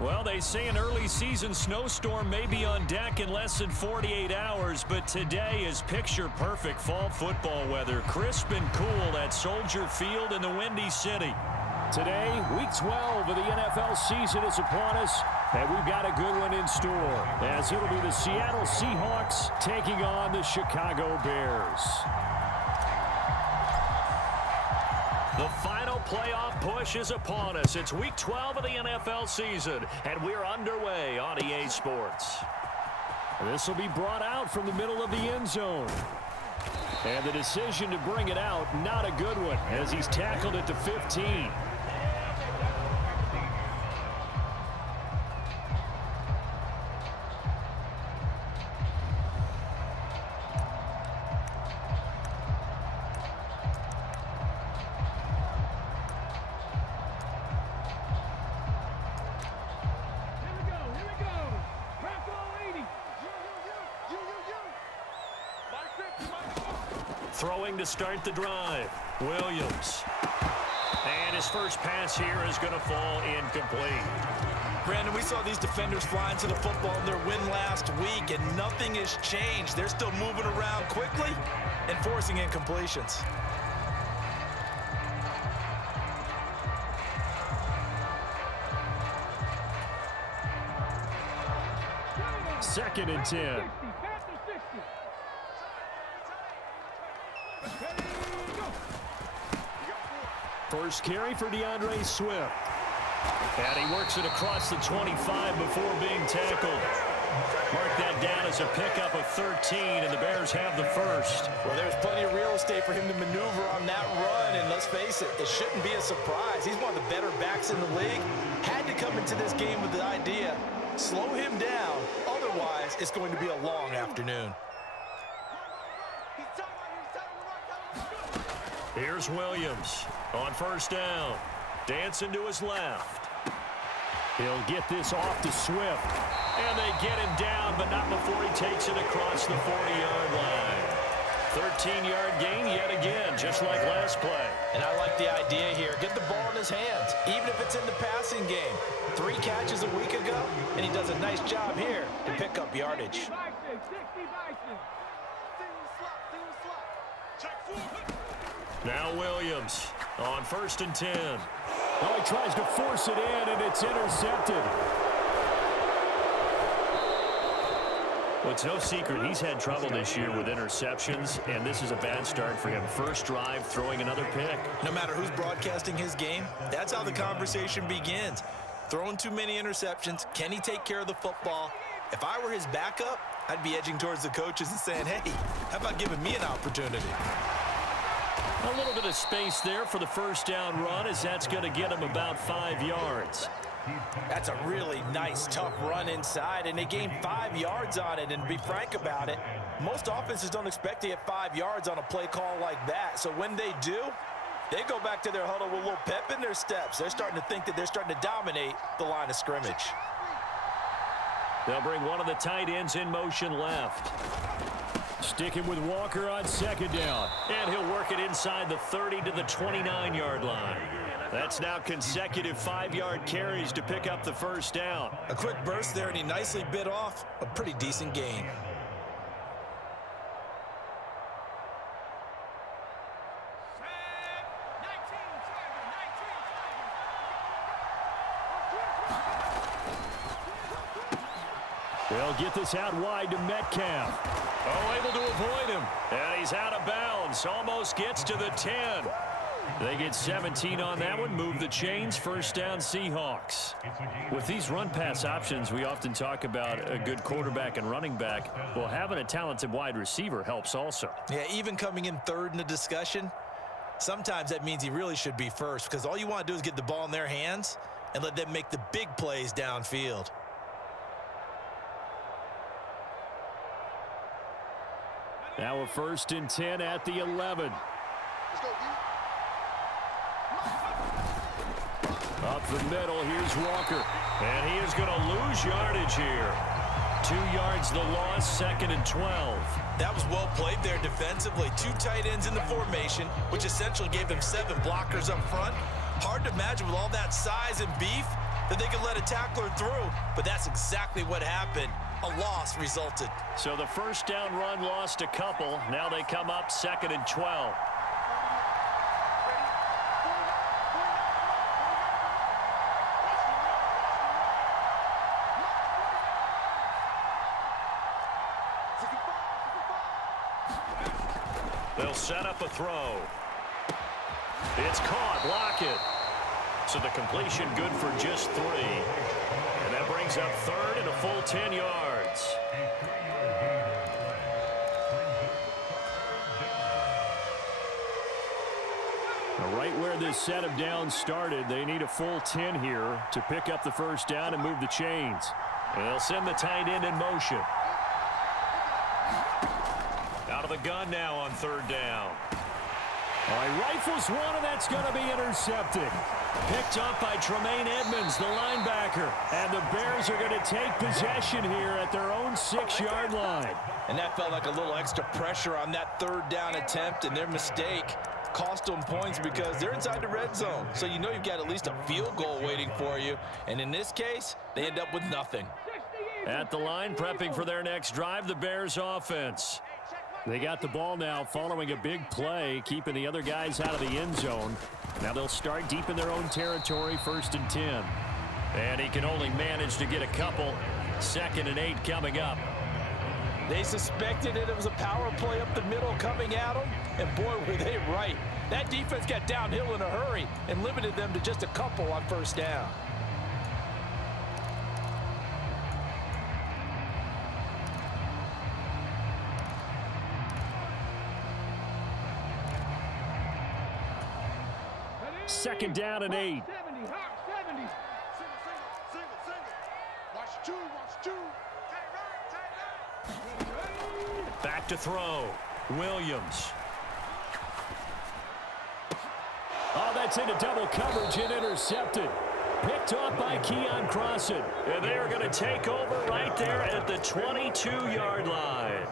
Well, they say an early season snowstorm may be on deck in less than 48 hours, but today is picture-perfect fall football weather. Crisp and cool at Soldier Field in the Windy City. Today, Week 12 of the NFL season is upon us, and we've got a good one in store, as it'll be the Seattle Seahawks taking on the Chicago Bears. The final playoff push is upon us. It's Week 12 of the NFL season, and we're underway on EA Sports. This will be brought out from the middle of the end zone. And the decision to bring it out, not a good one, as he's tackled at the 15. Throwing to start the drive, Williams. And his first pass here is going to fall incomplete. Brandon, we saw these defenders flying to the football in their win last week, and nothing has changed. They're still moving around quickly and forcing incompletions. Second and 10. First carry for DeAndre Swift. And he works it across the 25 before being tackled. Mark that down as a pickup of 13, and the Bears have the first. Well, there's plenty of real estate for him to maneuver on that run, and let's face it, it shouldn't be a surprise. He's one of the better backs in the league. Had to come into this game with the idea, slow him down, otherwise it's going to be a long afternoon. Here's Williams on first down. Dancing to his left. He'll get this off to Swift. And they get him down, but not before he takes it across the 40-yard line. 13-yard gain yet again, just like last play. And I like the idea here. Get the ball in his hands, even if it's in the passing game. 3 catches a week ago, and he does a nice job here to pick up yardage. Now Williams on first and 10. Well, he tries to force it in, and it's intercepted. Well, it's no secret he's had trouble this year with interceptions, and this is a bad start for him. First drive, throwing another pick. No matter who's broadcasting his game, that's how the conversation begins. Throwing too many interceptions, can he take care of the football? If I were his backup, I'd be edging towards the coaches and saying, hey, how about giving me an opportunity? A little bit of space there for the first down run, as that's going to get him about 5 yards. That's a really nice, tough run inside, and they gained 5 yards on it. And to be frank about it, most offenses don't expect to get 5 yards on a play call like that. So when they do, they go back to their huddle with a little pep in their steps. They're starting to think that they're starting to dominate the line of scrimmage. They'll bring one of the tight ends in motion left. Sticking with Walker on second down. And he'll work it inside the 30 to the 29-yard line. That's now consecutive 5-yard carries to pick up the first down. A quick burst there, and he nicely bit off a pretty decent gain. They'll get this out wide to Metcalf. Oh, able to avoid him. And he's out of bounds. Almost gets to the 10. They get 17 on that one. Move the chains. First down, Seahawks. With these run-pass options, we often talk about a good quarterback and running back. Well, having a talented wide receiver helps also. Yeah, even coming in third in the discussion, sometimes that means he really should be first, because all you want to do is get the ball in their hands and let them make the big plays downfield. Now a first and 10 at the 11. Up the middle, here's Walker. And he is going to lose yardage here. 2 yards the loss, second and 12. That was well played there defensively. 2 tight ends in the formation, which essentially gave them 7 blockers up front. Hard to imagine with all that size and beef, that they could let a tackler through, but that's exactly what happened. A loss resulted. So the first down run lost a couple. Now they come up 2nd and 12. They'll set up a throw. It's caught. Lockett. So the completion good for just 3. And that brings up 3rd and a full 10 yards. Now, right where this set of downs started, they need a full 10 here to pick up the first down and move the chains. And they'll send the tight end in motion. Out of the gun now on 3rd down. All right, rifles one, and that's going to be intercepted. Picked up by Tremaine Edmonds, the linebacker. And the Bears are going to take possession here at their own 6-yard line. And that felt like a little extra pressure on that 3rd down attempt, and their mistake cost them points because they're inside the red zone. So you know you've got at least a field goal waiting for you. And in this case, they end up with nothing. At the line, prepping for their next drive, the Bears offense. They got the ball now following a big play, keeping the other guys out of the end zone. Now they'll start deep in their own territory, 1st and 10. And he can only manage to get a couple. 2nd and 8 coming up. They suspected it was a power play up the middle coming at them, and boy, were they right. That defense got downhill in a hurry and limited them to just a couple on 1st down. Second down and 8. Back to throw. Williams. Oh, that's into double coverage and intercepted. Picked off by Keon Crossan. And they are going to take over right there at the 22-yard line.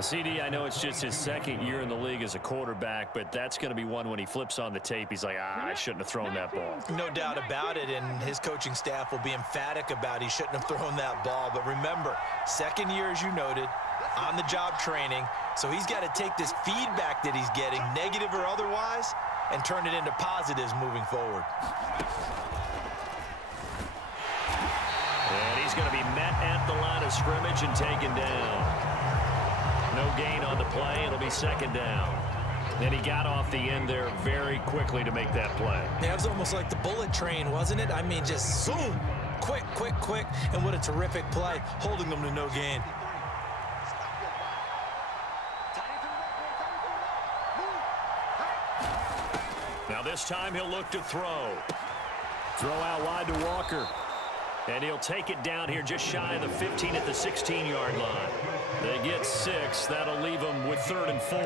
CD, I know it's just his 2nd year in the league as a quarterback, but that's going to be one when he flips on the tape. He's like, I shouldn't have thrown that ball. No doubt about it, and his coaching staff will be emphatic about he shouldn't have thrown that ball. But remember, 2nd year, as you noted, on-the-job training, so he's got to take this feedback that he's getting, negative or otherwise, and turn it into positives moving forward. And he's going to be met at the line of scrimmage and taken down. No gain on the play. It'll be 2nd down. And he got off the end there very quickly to make that play. Yeah, it was almost like the bullet train, wasn't it? I mean, just zoom. Quick, quick, quick. And what a terrific play, holding them to no gain. Now this time he'll look to throw. Throw out wide to Walker. And he'll take it down here just shy of the 15 at the 16-yard line. They get 6. That'll leave them with 3rd and 4.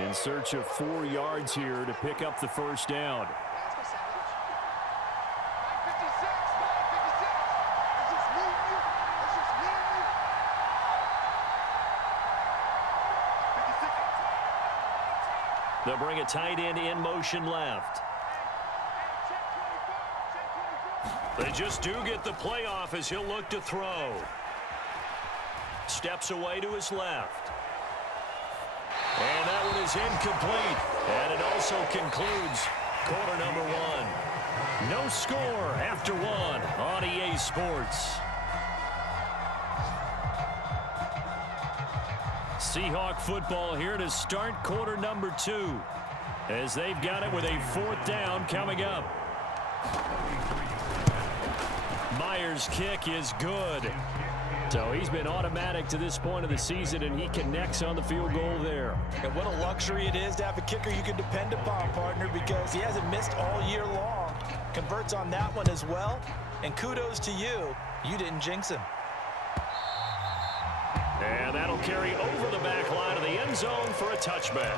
In search of 4 yards here to pick up the first down. They'll bring a tight end in motion left. They just do get the play off as he'll look to throw. Steps away to his left. And that one is incomplete. And it also concludes quarter number 1. No score after 1 on EA Sports. Seahawk football here to start quarter number 2 as they've got it with a 4th down coming up. Myers' kick is good. So he's been automatic to this point of the season, and he connects on the field goal there. And what a luxury it is to have a kicker you can depend upon, partner, because he hasn't missed all year long. Converts on that one as well. And kudos to you. You didn't jinx him. And that'll carry over the back line of the end zone for a touchback.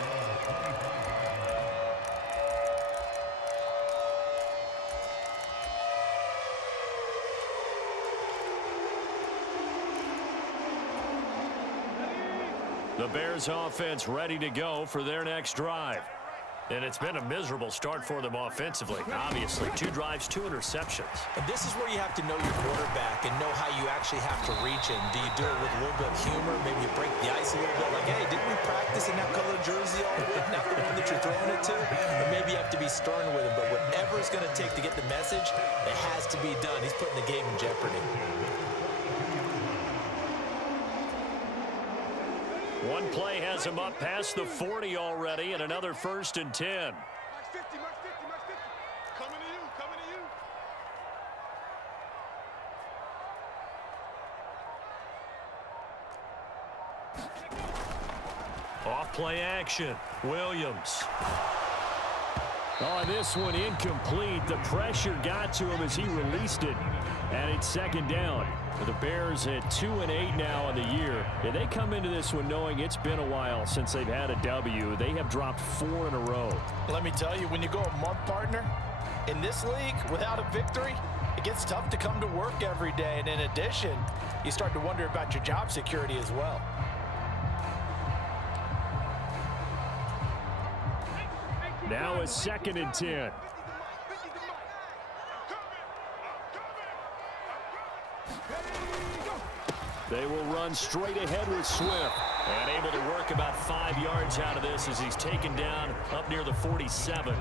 The Bears offense ready to go for their next drive. And it's been a miserable start for them offensively. Obviously, 2 drives, 2 interceptions. And this is where you have to know your quarterback and know how you actually have to reach him. Do you do it with a little bit of humor? Maybe you break the ice a little bit. Like, hey, didn't we practice in that color jersey all week? Not the one that you're throwing it to? Or maybe you have to be stern with him. But whatever it's going to take to get the message, it has to be done. He's putting the game in jeopardy. One play has him up past the 40 already, and another 1st and 10. Max 50, Max 50, Max 50. Coming to you, coming to you. Off play action. Williams. Oh, this one incomplete. The pressure got to him as he released it. And it's 2nd down. The Bears at 2-8 now in the year. And they come into this one knowing it's been a while since they've had a W. They have dropped 4 in a row. Let me tell you, when you go a month, partner, in this league, without a victory, it gets tough to come to work every day. And in addition, you start to wonder about your job security as well. Now it's 2nd and 10. They will run straight ahead with Swift. And able to work about 5 yards out of this as he's taken down up near the 47.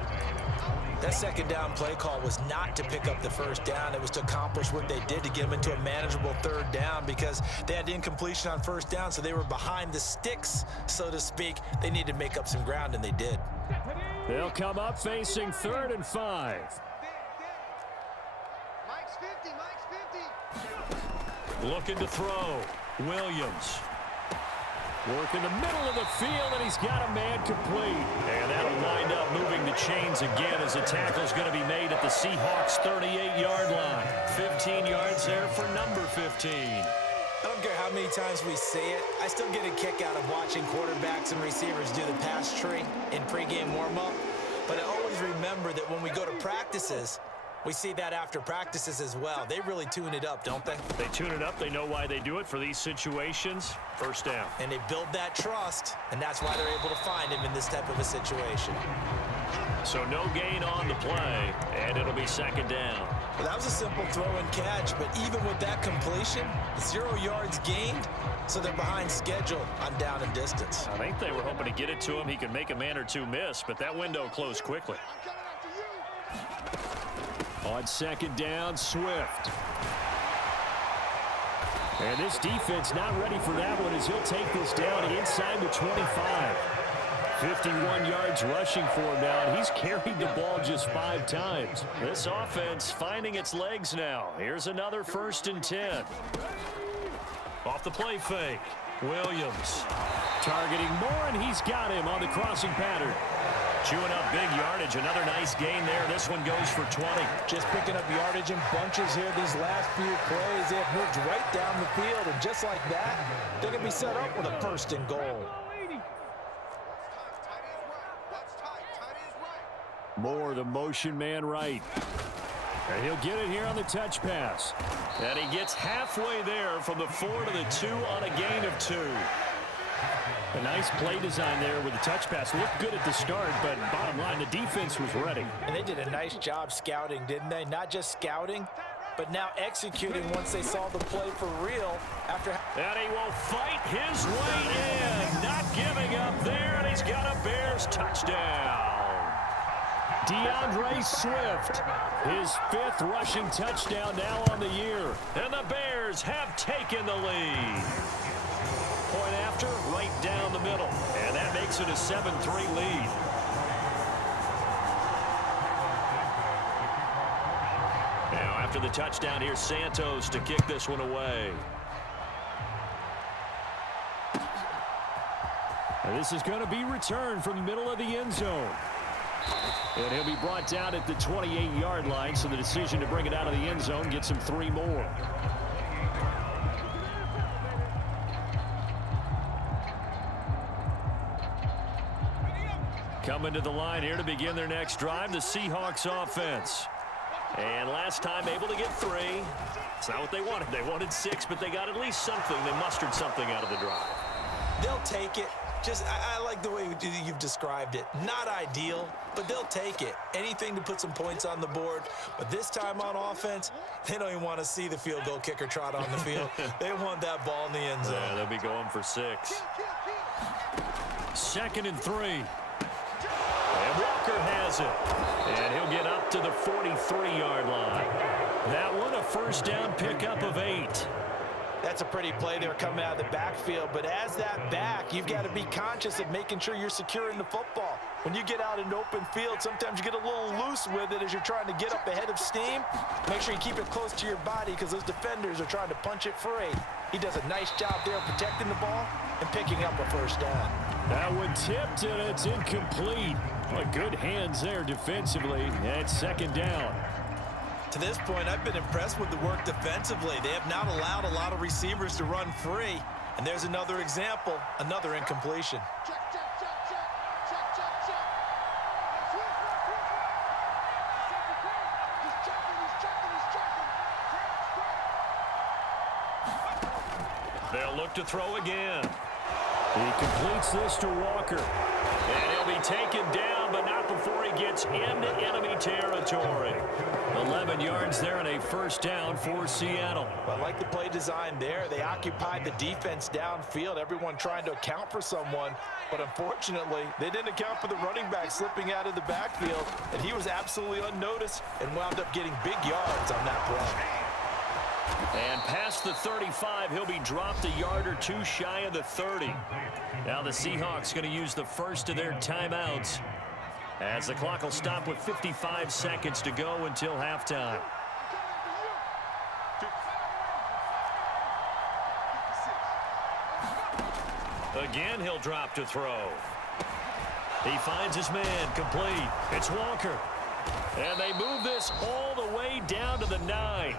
That 2nd down play call was not to pick up the 1st down. It was to accomplish what they did to get them into a manageable 3rd down because they had incompletion on 1st down, so they were behind the sticks, so to speak. They needed to make up some ground, and they did. They'll come up facing 3rd and 5. Mike's 50, Mike's 50. Looking to throw. Williams. Work in the middle of the field, and he's got a man complete. And that'll wind up moving the chains again as the tackle's going to be made at the Seahawks' 38-yard line. 15 yards there for number 15. I don't care how many times we say it, I still get a kick out of watching quarterbacks and receivers do the pass tree in pregame warm-up. But I always remember that when we go to practices, we see that after practices as well. They really tune it up, don't they? They tune it up. They know why they do it for these situations. 1st down. And they build that trust, and that's why they're able to find him in this type of a situation. So no gain on the play, and it'll be 2nd down. Well, that was a simple throw and catch, but even with that completion, 0 yards gained, so they're behind schedule on down and distance. I think they were hoping to get it to him. He could make a man or 2 miss, but that window closed quickly. I'm coming after you. On 2nd down, Swift. And this defense not ready for that one as he'll take this down inside the 25. 51 yards rushing for him now, and he's carried the ball just 5 times. This offense finding its legs now. Here's another 1st and 10. Off the play fake. Williams. Targeting Moore, and he's got him on the crossing pattern. Chewing up big yardage. Another nice gain there. This one goes for 20. Just picking up yardage in bunches here these last few plays. They have moved right down the field, and just like that, they're going to be set up with a 1st and goal. Moore, the motion man right. And he'll get it here on the touch pass. And he gets halfway there from the 4 to the 2 on a gain of 2. A nice play design there with the touch pass. Looked good at the start, but bottom line, the defense was ready. And they did a nice job scouting, didn't they? Not just scouting, but now executing once they saw the play for real. And he will fight his way in. Not giving up there, and he's got a Bears touchdown. DeAndre Swift, his 5th rushing touchdown now on the year. And the Bears have taken the lead. Point after, right down the middle. And that makes it a 7-3 lead. Now, after the touchdown, here's Santos to kick this one away. And this is going to be returned from the middle of the end zone. And he'll be brought down at the 28-yard line, so the decision to bring it out of the end zone gets him 3 more. Coming to the line here to begin their next drive, the Seahawks offense. And last time able to get 3. It's not what they wanted. They wanted 6, but they got at least something. They mustered something out of the drive. They'll take it. I like the way you've described it. Not ideal, but they'll take it. Anything to put some points on the board. But this time on offense, they don't even want to see the field goal kicker trot on the field. They want that ball in the end zone. Yeah, they'll be going for 6. 2nd and 3. And Walker has it. And he'll get up to the 43-yard line. That one, a first down pickup of 8. That's a pretty play there coming out of the backfield, but as that back, you've got to be conscious of making sure you're securing the football. When you get out in open field, sometimes you get a little loose with it as you're trying to get up ahead of steam. Make sure you keep it close to your body because those defenders are trying to punch it free. He does a nice job there protecting the ball and picking up a first down. That one tipped, and it's incomplete. Well, good hands there defensively, and 2nd down. To this point, I've been impressed with the work defensively. They have not allowed a lot of receivers to run free. And there's another example, another incompletion. They'll look to throw again. He completes this to Walker. And he'll be taken down, but not before he gets into enemy territory. 11 yards there and a first down for Seattle. I like the play design there. They occupied the defense downfield, everyone trying to account for someone. But unfortunately, they didn't account for the running back slipping out of the backfield. And he was absolutely unnoticed and wound up getting big yards on that play. And past the 35, he'll be dropped a yard or two shy of the 30. Now the Seahawks going to use the first of their timeouts as the clock will stop with 55 seconds to go until halftime. Again, he'll drop to throw. He finds his man, complete. It's Walker. And they move this all the way down to the 9.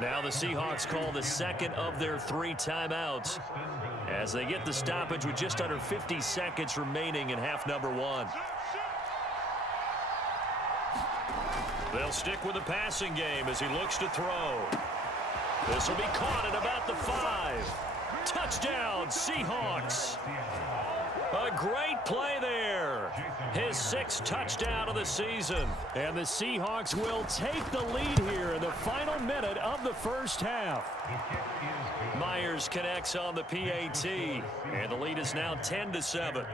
Now the Seahawks call the second of their 3 timeouts as they get the stoppage with just under 50 seconds remaining in half number 1. They'll stick with the passing game as he looks to throw. This will be caught at about the 5. Touchdown, Seahawks. A great play there. His 6th touchdown of the season. And the Seahawks will take the lead here in the final minute of the first half. Myers connects on the PAT, and the lead is now 10-7.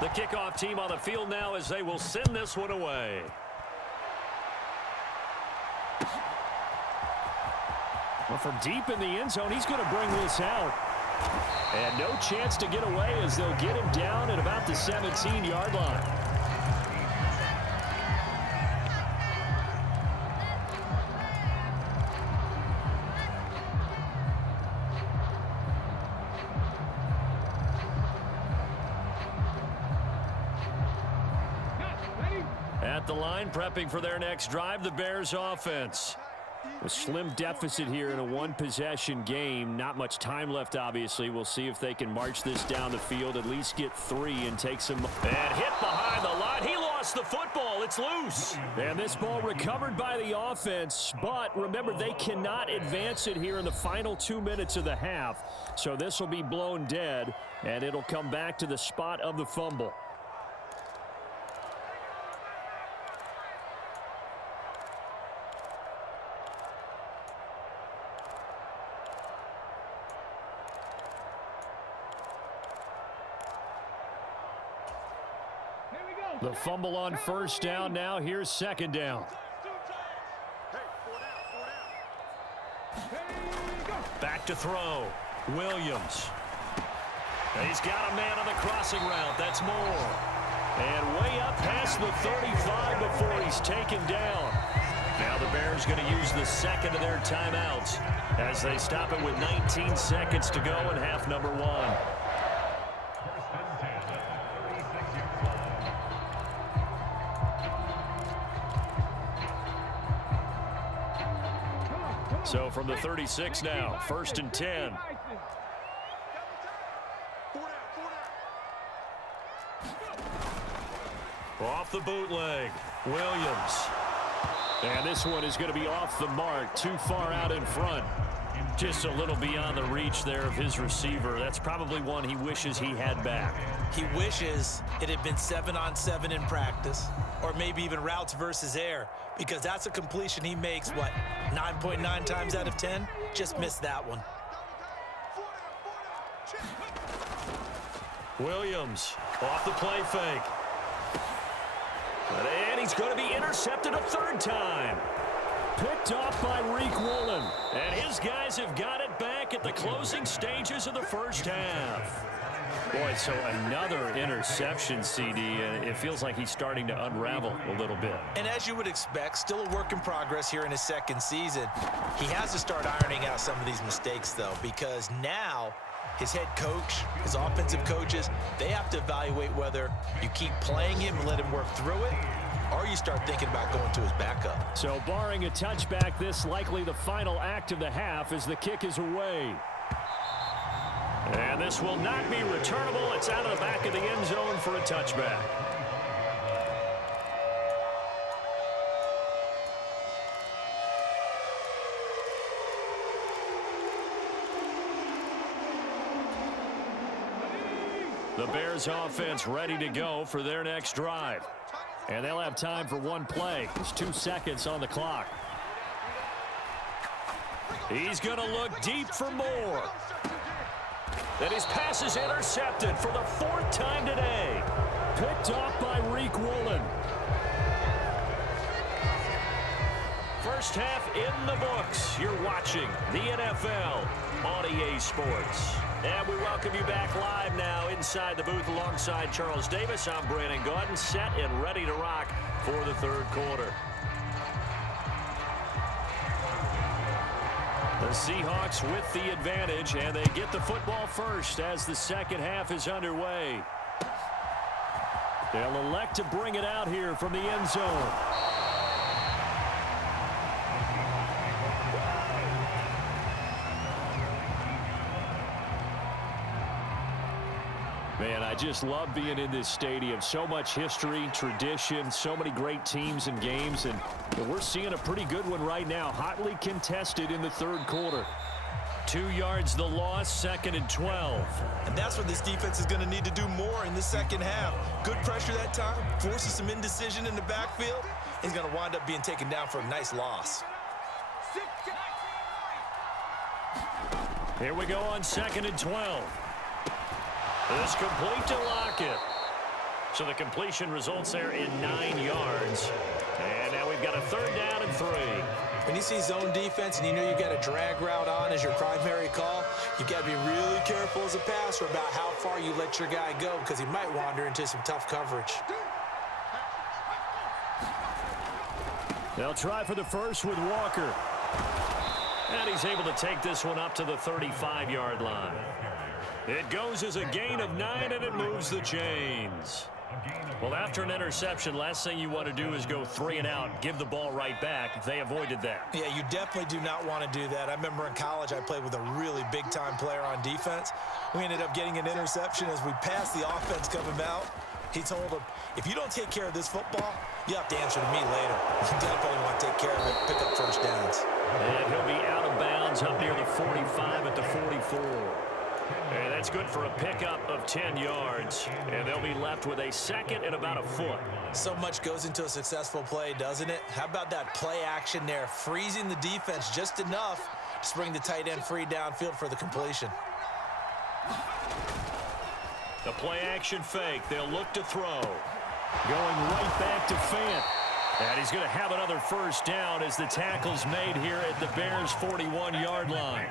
The kickoff team on the field now as they will send this one away. Well, from deep in the end zone, he's going to bring this out. And no chance to get away as they'll get him down at about the 17-yard line. At the line, prepping for their next drive, the Bears offense. A slim deficit here in a one-possession game. Not much time left, obviously. We'll see if they can march this down the field, at least get 3 and take some. And hit behind the line. He lost the football. It's loose. And this ball recovered by the offense. But remember, they cannot advance it here in the final 2 minutes of the half. So this will be blown dead, and it'll come back to the spot of the fumble. The fumble on first down. Now here's 2nd down. Back to throw. Williams. He's got a man on the crossing route. That's Moore. And way up past the 35 before he's taken down. Now the Bears going to use the second of their timeouts as they stop it with 19 seconds to go in half number 1. So from the 36 now, 1st and 10. Off the bootleg, Williams. And this one is going to be off the mark, too far out in front. Just a little beyond the reach there of his receiver. That's probably one he wishes he had back. He wishes it had been 7-on-7 in practice, or maybe even routes versus air, because that's a completion he makes, what, 9.9 times out of 10? Just missed that one. Williams off the play fake. And he's going to be intercepted a third time. Picked off by Reek Woolen. And his guys have got it back at the closing stages of the first half. Boy, so another interception, CD. It feels like he's starting to unravel a little bit. And as you would expect, still a work in progress here in his second season. He has to start ironing out some of these mistakes, though, because now his head coach, his offensive coaches, they have to evaluate whether you keep playing him and let him work through it, or you start thinking about going to his backup. So barring a touchback, this likely the final act of the half as the kick is away. And this will not be returnable. It's out of the back of the end zone for a touchback. The Bears offense ready to go for their next drive. And they'll have time for one play. There's 2 seconds on the clock. He's going to look deep for more. And his pass is intercepted for the 4th time today. Picked off by Reek Woolen. First half in the books. You're watching the NFL on EA Sports. And we welcome you back live now inside the booth alongside Charles Davis. I'm Brandon Gaudin, set and ready to rock for the third quarter. The Seahawks with the advantage, and they get the football first as the second half is underway. They'll elect to bring it out here from the end zone. Man, I just love being in this stadium. So much history, tradition, so many great teams and games, and we're seeing a pretty good one right now, hotly contested in the third quarter. 2 yards the loss, 2nd and 12. And that's what this defense is going to need to do more in the second half. Good pressure that time, forces some indecision in the backfield. He's going to wind up being taken down for a nice loss. Here we go on 2nd and 12. This complete to Lockett. So the completion results there in 9 yards. And now we've got a 3rd down and 3. When you see zone defense and you know you've got a drag route on as your primary call, you've got to be really careful as a passer about how far you let your guy go because he might wander into some tough coverage. They'll try for the first with Walker. And he's able to take this one up to the 35-yard line. It goes as a gain of 9, and it moves the chains. Well, after an interception, last thing you want to do is go 3 and out, give the ball right back. They avoided that. Yeah, you definitely do not want to do that. I remember in college I played with a really big-time player on defense. We ended up getting an interception as we passed the offense coming out. He told him, if you don't take care of this football, you have to answer to me later. You definitely want to take care of it, pick up first downs. And he'll be out of bounds up near the 45 at the 44. And that's good for a pickup of 10 yards. And they'll be left with a 2nd and about a foot. So much goes into a successful play, doesn't it? How about that play action there, freezing the defense just enough to bring the tight end free downfield for the completion. The play action fake. They'll look to throw. Going right back to Fant. And he's going to have another first down as the tackle's made here at the Bears' 41-yard line.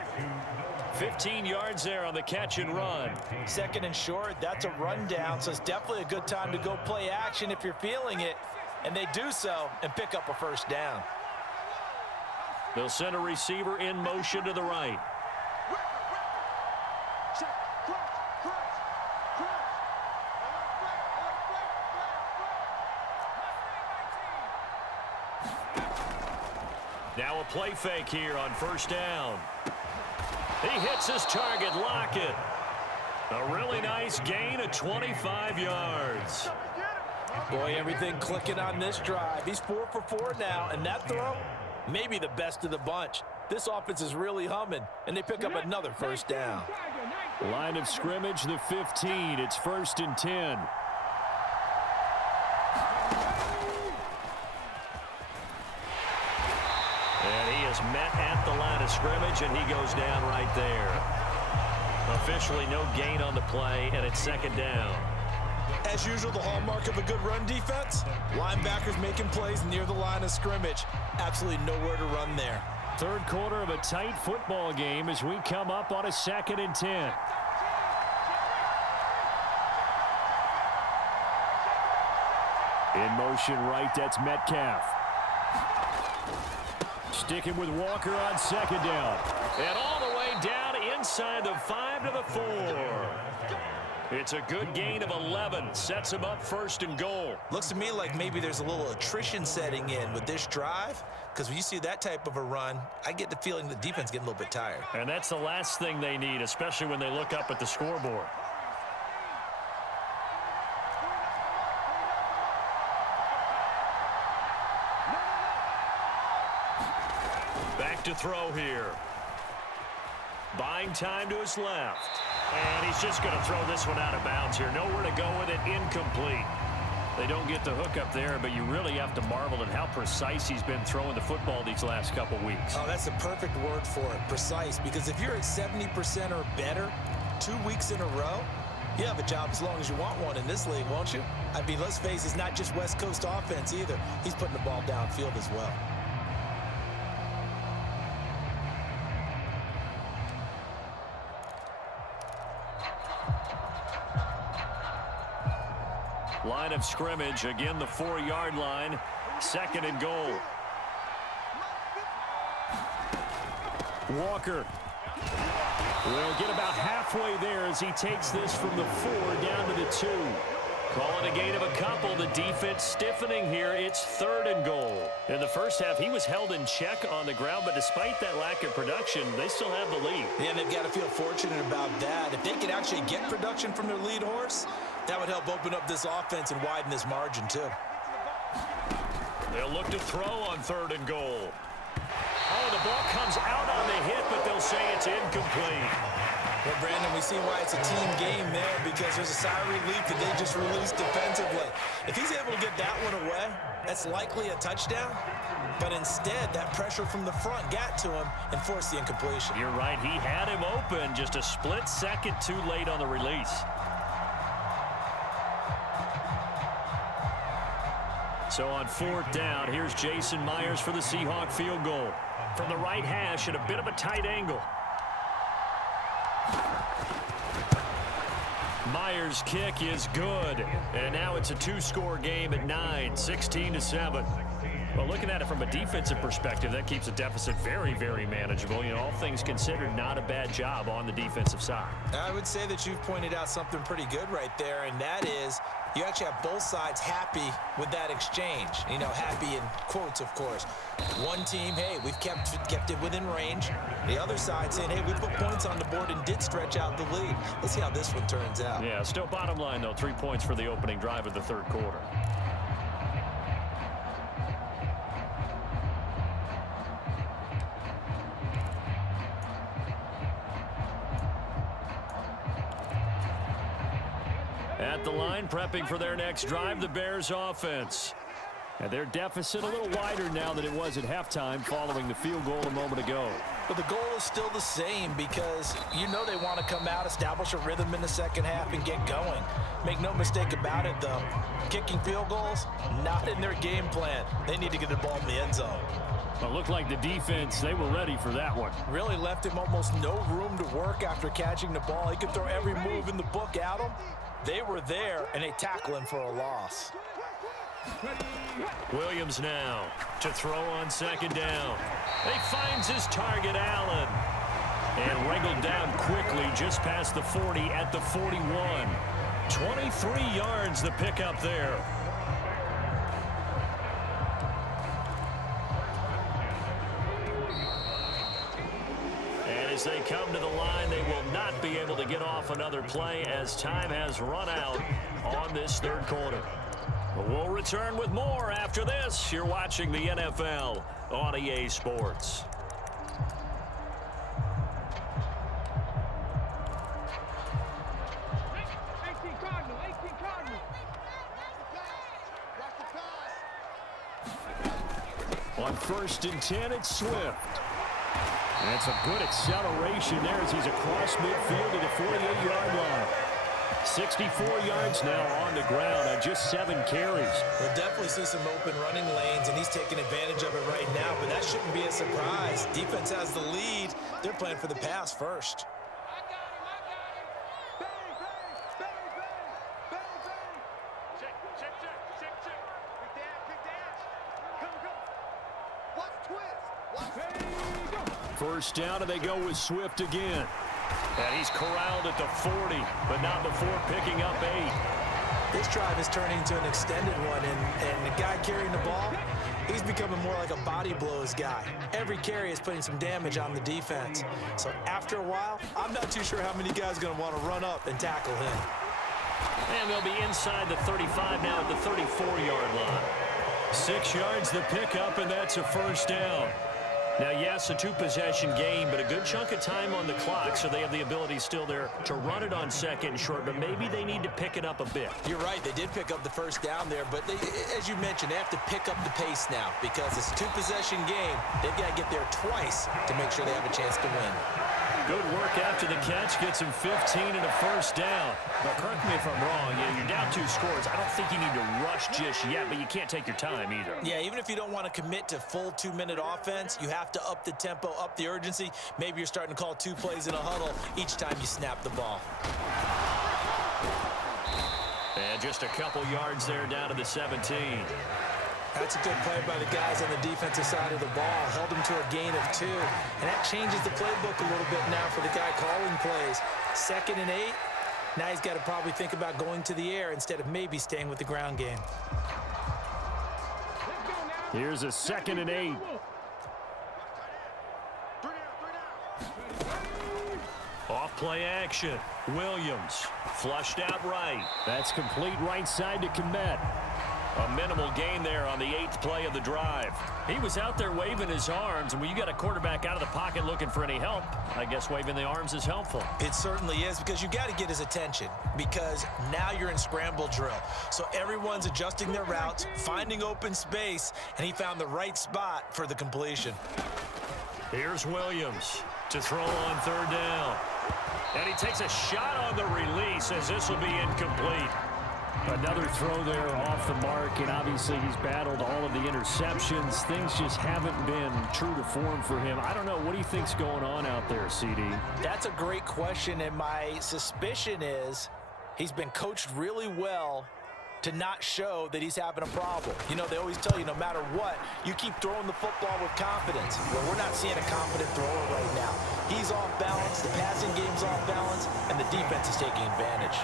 15 yards there on the catch and run. 2nd and short, that's a rundown, so it's definitely a good time to go play action if you're feeling it. And they do so and pick up a first down. They'll send a receiver in motion to the right. Now a play fake here on first down. He hits his target, Lockett. A really nice gain of 25 yards. Boy, everything clicking on this drive. He's 4 for 4 now, and that throw, maybe the best of the bunch. This offense is really humming, and they pick up another first down. Line of scrimmage, the 15. It's 1st and 10. And he is met at the line of scrimmage, and he goes down right there. Officially no gain on the play, and it's 2nd down. As usual, the hallmark of a good run defense, linebackers making plays near the line of scrimmage. Absolutely nowhere to run there. Third quarter of a tight football game as we come up on a 2nd and 10. In motion right, that's Metcalf. Sticking with Walker on 2nd down. And all the way down inside the 5 to the 4. It's a good gain of 11. Sets him up 1st and goal. Looks to me like maybe there's a little attrition setting in with this drive, because when you see that type of a run, I get the feeling the defense getting a little bit tired. And that's the last thing they need, especially when they look up at the scoreboard. Back to throw here. Buying time to his left. And he's just going to throw this one out of bounds here. Nowhere to go with it. Incomplete. They don't get the hook up there, but you really have to marvel at how precise he's been throwing the football these last couple weeks. Oh, that's a perfect word for it, precise, because if you're at 70% or better 2 weeks in a row, you have a job as long as you want one in this league, won't you? I mean, let's face it, it's not just West Coast offense either. He's putting the ball downfield as well. Line of scrimmage, again the 4-yard line. 2nd and goal. Walker will get about halfway there as he takes this from the 4 down to the 2. Call it a gain of a couple. The defense stiffening here. It's 3rd and goal. In the first half, he was held in check on the ground, but despite that lack of production, they still have the lead. Yeah, they've got to feel fortunate about that. If they could actually get production from their lead horse, that would help open up this offense and widen this margin, too. They'll look to throw on 3rd and goal. Oh, the ball comes out on the hit, but they'll say it's incomplete. Well, Brandon, we see why it's a team game there, because there's a sigh of relief that they just released defensively. If he's able to get that one away, that's likely a touchdown. But instead, that pressure from the front got to him and forced the incompletion. You're right. He had him open, just a split second too late on the release. So on 4th down, here's Jason Myers for the Seahawk field goal. From the right hash at a bit of a tight angle. Myers' kick is good. And now it's a 2-score game at 9, 16-7. Well, looking at it from a defensive perspective, that keeps the deficit very, very manageable. You know, all things considered, not a bad job on the defensive side. I would say that you've pointed out something pretty good right there, and that is you actually have both sides happy with that exchange. You know, happy in quotes, of course. One team, hey, we've kept it within range. The other side saying, hey, we put points on the board and did stretch out the lead. Let's see how this one turns out. Yeah, still bottom line, though, 3 points for the opening drive of the 3rd quarter. At the line, prepping for their next drive, the Bears offense. And their deficit a little wider now than it was at halftime following the field goal a moment ago. But the goal is still the same, because you know they want to come out, establish a rhythm in the second half, and get going. Make no mistake about it, though. Kicking field goals, not in their game plan. They need to get the ball in the end zone. Well, it looked like the defense, they were ready for that one. Really left him almost no room to work after catching the ball. He could throw every move in the book at him. They were there, and they tackle him for a loss. Williams now to throw on 2nd down. He finds his target, Allen. And wriggled down quickly just past the 40 at the 41. 23 yards the pickup there. And as they come to the line, they will not be able to get off another play as time has run out on this 3rd quarter. We'll return with more after this. You're watching the NFL on EA Sports. On 1st and 10, it's Swift. And it's a good acceleration there as he's across midfield to the 48-yard line. 64 yards now on the ground on just 7 carries. We'll definitely see some open running lanes, and he's taking advantage of it right now, but that shouldn't be a surprise. Defense has the lead. They're playing for the pass first. First down, and they go with Swift again. And he's corralled at the 40, but not before picking up 8. This drive is turning into an extended one, and the guy carrying the ball, he's becoming more like a body blows guy. Every carry is putting some damage on the defense. So after a while, I'm not too sure how many guys are going to want to run up and tackle him. And they'll be inside the 35 now at the 34-yard line. 6 yards the pickup, and that's a first down. Now, yes, a 2-possession game, but a good chunk of time on the clock, so they have the ability still there to run it on 2nd and short, but maybe they need to pick it up a bit. You're right. They did pick up the first down there, but as you mentioned, they have to pick up the pace now because it's a 2-possession game. They've got to get there twice to make sure they have a chance to win. Good work after the catch, gets him 15 and a first down. But correct me if I'm wrong, you're down 2 scores. I don't think you need to rush just yet, but you can't take your time either. Yeah, even if you don't want to commit to full 2-minute offense, you have to up the tempo, up the urgency. Maybe you're starting to call 2 plays in a huddle each time you snap the ball. And just a couple yards there down to the 17. That's a good play by the guys on the defensive side of the ball. Held him to a gain of 2. And that changes the playbook a little bit now for the guy calling plays. 2nd and 8. Now he's got to probably think about going to the air instead of maybe staying with the ground game. Here's a 2nd and 8. Off play action. Williams flushed out right. That's complete right side to Kmet. A minimal gain there on the 8th play of the drive. He was out there waving his arms, and when you got a quarterback out of the pocket looking for any help, I guess waving the arms is helpful. It certainly is, because you got to get his attention, because now you're in scramble drill. So everyone's adjusting their routes, finding open space, and he found the right spot for the completion. Here's Williams to throw on 3rd down. And he takes a shot on the release as this will be incomplete. Another throw there off the mark, and obviously he's battled all of the interceptions. Things just haven't been true to form for him. I don't know. What do you think's going on out there, CD? That's a great question, and my suspicion is he's been coached really well to not show that he's having a problem. You know, they always tell you no matter what, you keep throwing the football with confidence. Well, we're not seeing a confident thrower right now. He's off balance, the passing game's off balance, and the defense is taking advantage.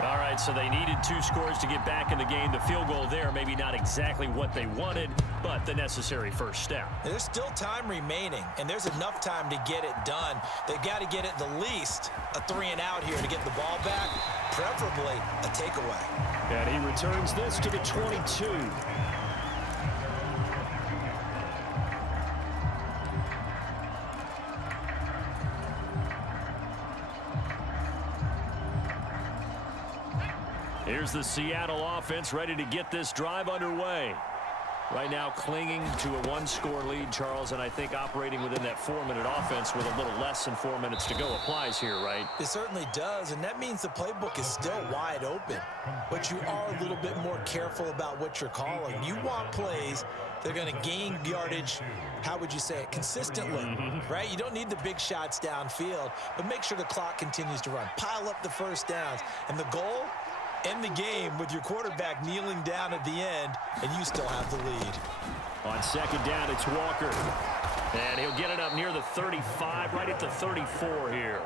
All right, so they needed 2 scores to get back in the game. The field goal there, maybe not exactly what they wanted, but the necessary first step. There's still time remaining, and there's enough time to get it done. They've got to get at the least a 3-and-out here to get the ball back, preferably a takeaway. And he returns this to the 22. Here's the Seattle offense ready to get this drive underway. Right now clinging to a 1-score lead, Charles, and I think operating within that 4-minute offense with a little less than 4 minutes to go applies here, right? It certainly does, and that means the playbook is still wide open. But you are a little bit more careful about what you're calling. You want plays that are going to gain yardage, how would you say it, consistently, right? You don't need the big shots downfield, but make sure the clock continues to run. Pile up the first downs, and the goal, end the game with your quarterback kneeling down at the end, and you still have the lead. On 2nd down, it's Walker. And he'll get it up near the 35, right at the 34 here.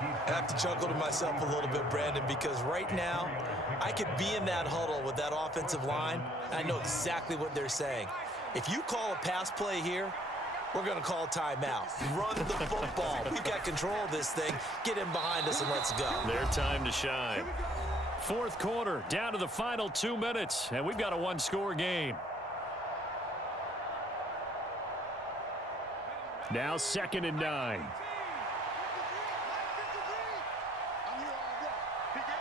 I have to chuckle to myself a little bit, Brandon, because right now I could be in that huddle with that offensive line. I know exactly what they're saying. If you call a pass play here, we're going to call timeout. Run the football. We've got control of this thing. Get in behind us and let's go. Their time to shine. Fourth quarter, down to the final 2 minutes, and we've got a one-score game. Now 2nd and 9. I'm here all right. Big Ed.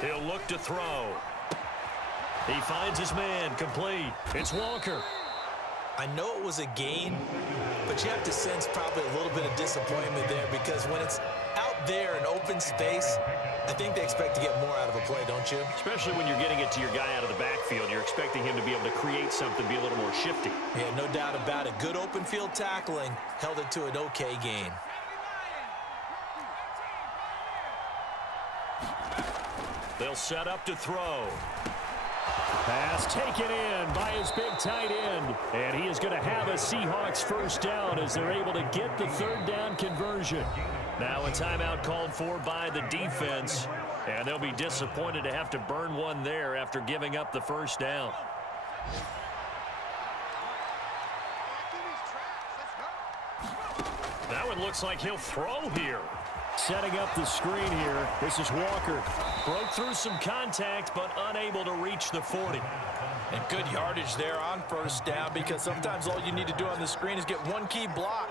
36. He'll look to throw. He finds his man, complete. It's Walker. I know it was a gain, but you have to sense probably a little bit of disappointment there because when it's out there in open space, I think they expect to get more out of a play, don't you? Especially when you're getting it to your guy out of the backfield. You're expecting him to be able to create something, be a little more shifty. Yeah, no doubt about it. Good open field tackling held it to an okay gain. They'll set up to throw. Pass taken in by his big tight end. And he is going to have a Seahawks first down as they're able to get the third down conversion. Now a timeout called for by the defense. And they'll be disappointed to have to burn one there after giving up the first down. That one looks like he'll throw here. Setting up the screen here. This is Walker. Broke through some contact, but unable to reach the 40. And good yardage there on first down because sometimes all you need to do on the screen is get one key block.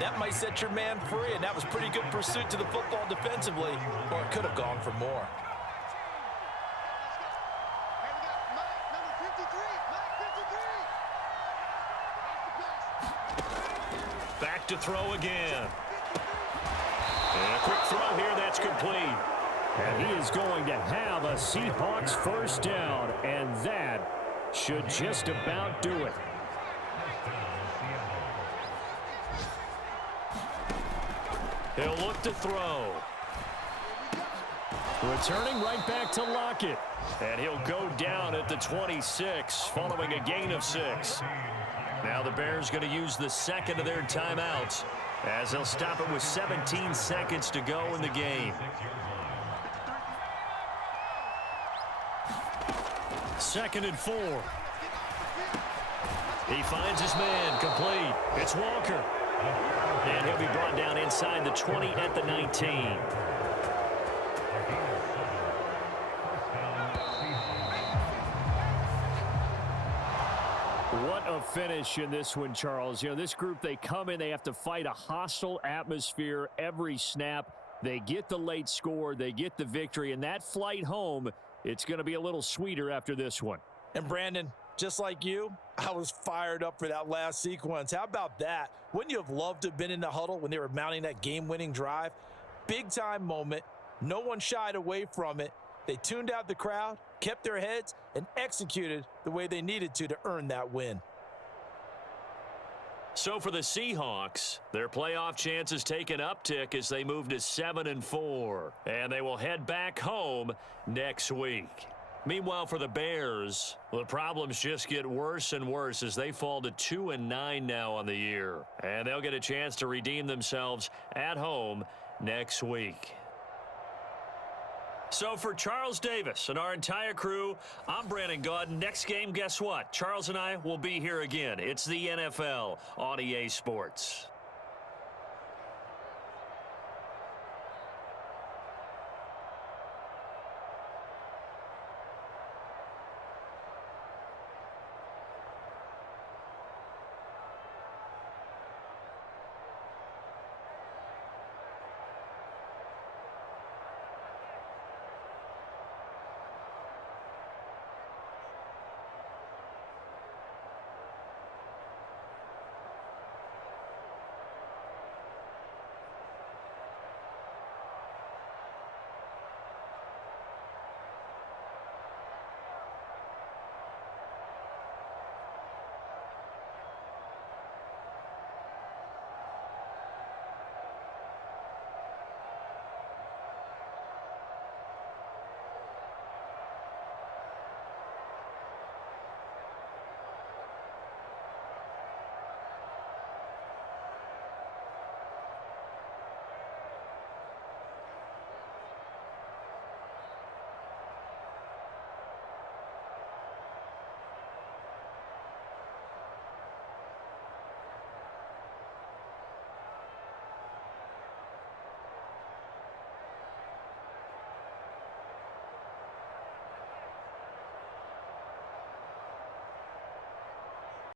That might set your man free, and that was pretty good pursuit to the football defensively, or it could have gone for more. Back to throw again. And a quick throw here, that's complete. And he is going to have a Seahawks first down, and that should just about do it. He'll look to throw. Returning right back to Lockett. And he'll go down at the 26 following a gain of 6. Now the Bears going to use the second of their timeouts as they'll stop it with 17 seconds to go in the game. Second and 4. He finds his man, complete. It's Walker. And he'll be brought down inside the 20 at the 19. What a finish in this one, Charles. You know, this group, they come in, they have to fight a hostile atmosphere every snap. They get the late score, they get the victory, and that flight home, it's going to be a little sweeter after this one. And Brandon, just like you, I was fired up for that last sequence. How about that? Wouldn't you have loved to have been in the huddle when they were mounting that game-winning drive? Big-time moment. No one shied away from it. They tuned out the crowd, kept their heads, and executed the way they needed to earn that win. So for the Seahawks, their playoff chances take an uptick as they move to 7-4. And they will head back home next week. Meanwhile, for the Bears, the problems just get worse and worse as they fall to 2-9 now on the year. And they'll get a chance to redeem themselves at home next week. So for Charles Davis and our entire crew, I'm Brandon Gaudin. Next game, guess what? Charles and I will be here again. It's the NFL on EA Sports.